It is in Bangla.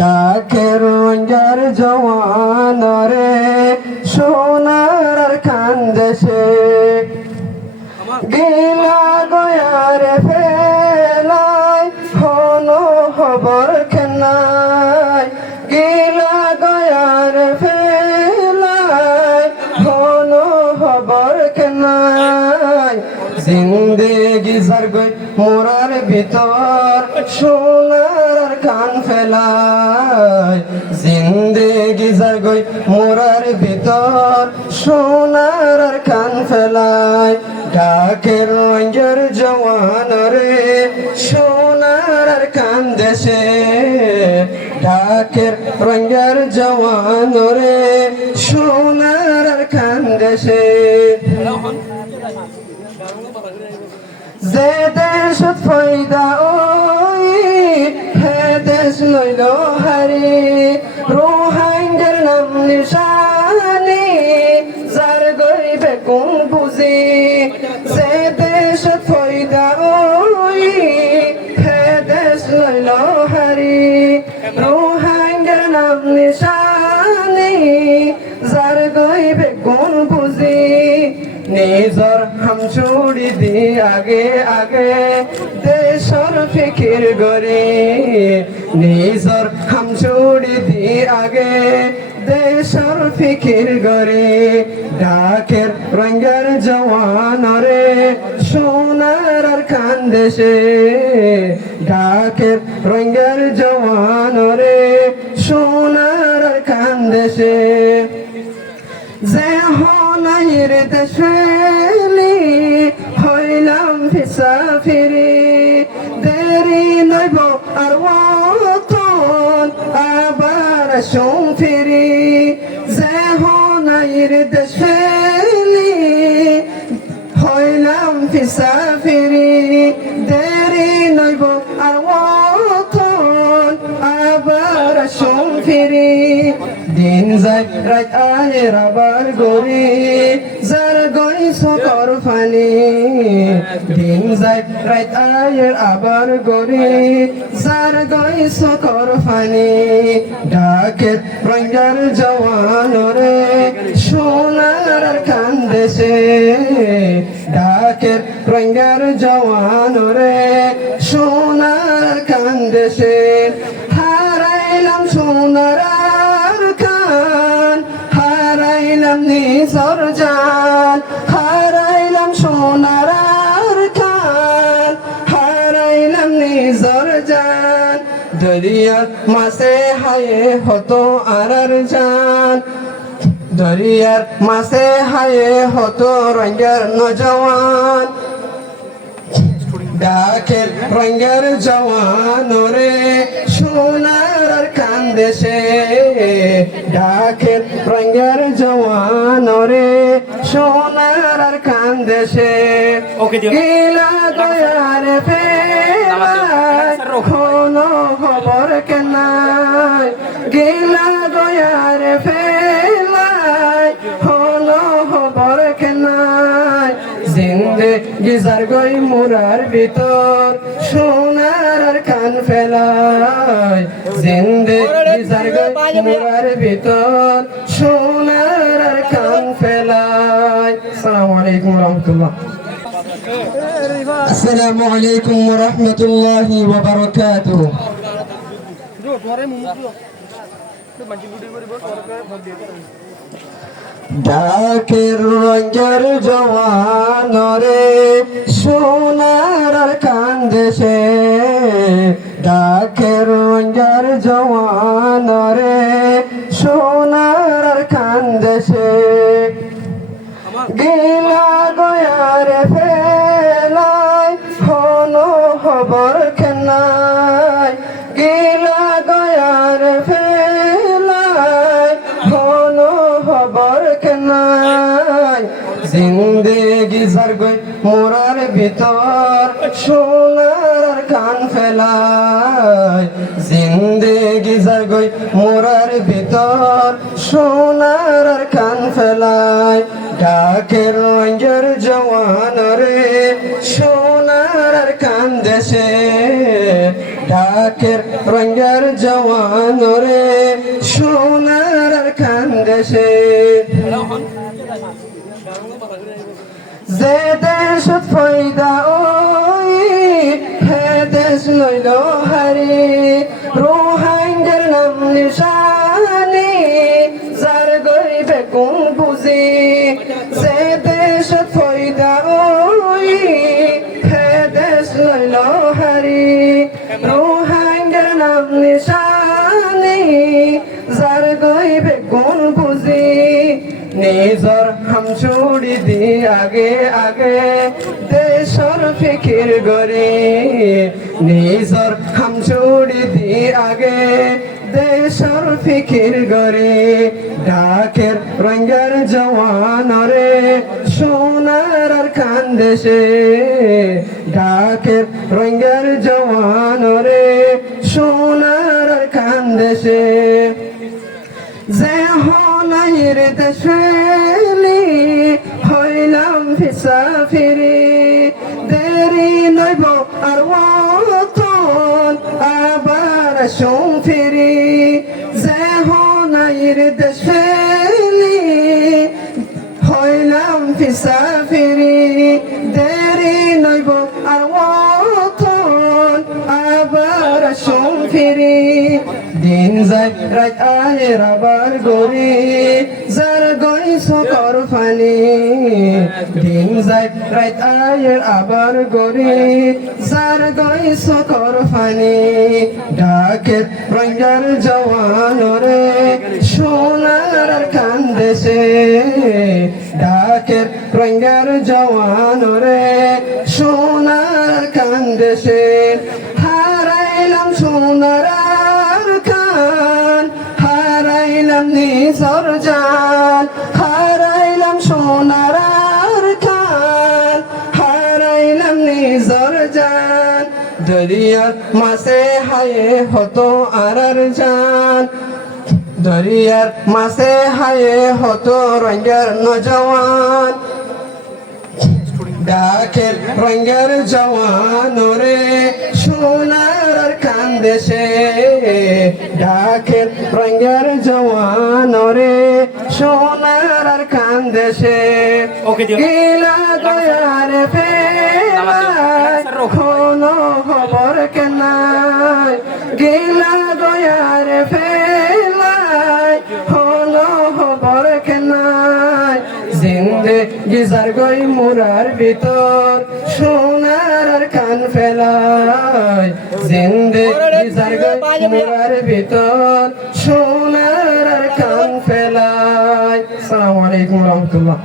ডাকের রঞ্জার জওয়ান রে সোনার খান দেশে গিলা গয়ার ফেলাই হনো খবর খেনাই গিলা গয়ার ফেলাই হনো খবর খেনাই জিন্দেগি জারগই মোরার ভিতর সোনার খান ফেলাই জিন্দেগি জারগই মোরার ভিতর সোনার খান ফেলাই ডাকের রঞ্জর জওয়ান রে সোনার খান দেশে ডাকের রঞ্জর জওয়ান রে সোনার খান দেশে যে দেশ ফয়দা ওই হে দেশ লইল হারি রোহাঙ্গের নাম নিশানি যার গরিবে কোন বুঝি যে দেশ ফয়দা ওই হে দেশ লইল হারি রোহাঙ্গের নাম নিশানি যার গরিবে কোন বুঝি নিজর হামছুড়ি দি আগে আগে দেশর ফিকির গরি নিজর হামছুড়ি দি আগে দেশর ফিকির গরি ডাকের রঙ্গের জওয়ান রে সোনার খান দেশে ডাকের রঙ্গের জওয়ান রে সোনার খান দেশে যে হনাইর দেশেলি হইলাম ফিসাফিরি দেরি নইব আর ওতন আবার আসুম ফিরি যে হনাইর দেশেলি হইলাম ফিসাফিরি দেরি নইব আর ওতন আবার আসুম ফিরি দিন যায় রাত আয়ের আবার গরি যার গই সকর ফানি দিন যায় রাত আয়ের আবার গরি যার গই সকর ফানি ডাকের রঙ্গার জওয়ান রে সোনার খান দেশে ডাকের রঙ্গার জওয়ান রে সোনার খান দেশে হারাইলাম সোনার হারাইলাম নিজর জান হারাইলাম সোনার খান হারাইলাম নিজর জান দরিয়ার মাসে হায়ে হতো আর জান দরিয়ার মাসে হায়ে হতো রঙ্গের নজওয়ান ডাকের রঙ্গের জওয়ান রে সোনার খান দেশে ডাকের রঙ্গের জওয়ান রে সোনার খান দেশে গিলা গয়ার ফেলাই কোনো খবর কেনাই গিলা গয়ার ফেলাই কোনো খবর কেনাই জিন্দেগি জারগই মুরার ভিতর সোনার খান ফেলাই জিন্দেগি জারগই মুরার ভিতর সোনার খান ফেলাই। আসসালামু আলাইকুম ওয়া রাহমাতুল্লাহ। আসসালামু আলাইকুম ওয়া রাহমাতুল্লাহি ওয়া বারাকাতুহু। ডাকের রঙ্গের জওয়ান রে সোনার খান দেশে ডাকের রঙ্গের জওয়ান রে সোনার খান দেশে গিলা গয়ার ফেলাই হনো খবর খেনাই গিলা গয়ার ফেলাই হনো খবর খেনাই জিন্দেগি জারগই মোরার ভিতর সোনার খান ফেলাই জিন্দেগি জারগই মোরার ভিতর সোনার খান ফেলাই ডাকের রঞ্জর জওয়ান রে সোনার খান দেশে ডাক ডাকের রঙের জওয়ান রে সোনার খানদেশে যে দেশত ফয়দা ওই হে দেশ লইল হারি রোহাঙ্গের নাম নিশানি যার গরিবে কোন বুঝি যে দেশত ফয়দা ওই হে দেশ লইল হারি রোহাঙ্গের নাম নিশানি যার গরিবে কোন বুঝি নিজর হামছুড়ি দি আগে আগে দেশর ফিকির গরি নিজর হামছুড়ি দি আগে দেশর ফিকির গরি ডাকের রঙের জওয়ান রে সোনার খানদেশে ডাকের রঙের জওয়ান রে সোনার খানদেশে যে হলাইর দেশেলি হইলাম ফিসাফিরি দেরি নইব আর ওতন আবার আসুম ফিরি যে হলাইর দেশেলি হইলাম ফিসাফিরি দেরি নইব আর ওতন আবার আসুম ফিরি দিন যায় রাত আয়ের আবার গরি যার গই সকর ফানি দিন যায় রাত আয়ের আবার গরি যার গই সকর ফানি ডাকের রঙের জওয়ান রে সোনার খানদেশে ডাকের রঙের জওয়ান রে সোনার খানদেশে হারাইলাম সোনার হারাইলাম নিজর জান হারাইলাম সোনার খান হারাইলাম নিজর জান দরিয়ার মাসে হায়ে হতো আর জান দরিয়ার মাসে হায়ে হতো রঙের নজওয়ান ডাকের রঙের জওয়ান রে সোনার খানদেশে ডাকের রঙের জওয়ান রে সোনার খানদেশে গিলা গয়ার ফেলাই কোনো খবর কেনাই গিলা গয়ার ফেলাই কোনো খবর কেনাই জিন্দেগি যার গই মুরার ভিতর সোনার খান ফেলাই জিন্দেগি যার গই মুরার ভিতর সোনার খান ফেলাই। আসসালামু আলাইকুম ওয়া রাহমাতুল্লাহ।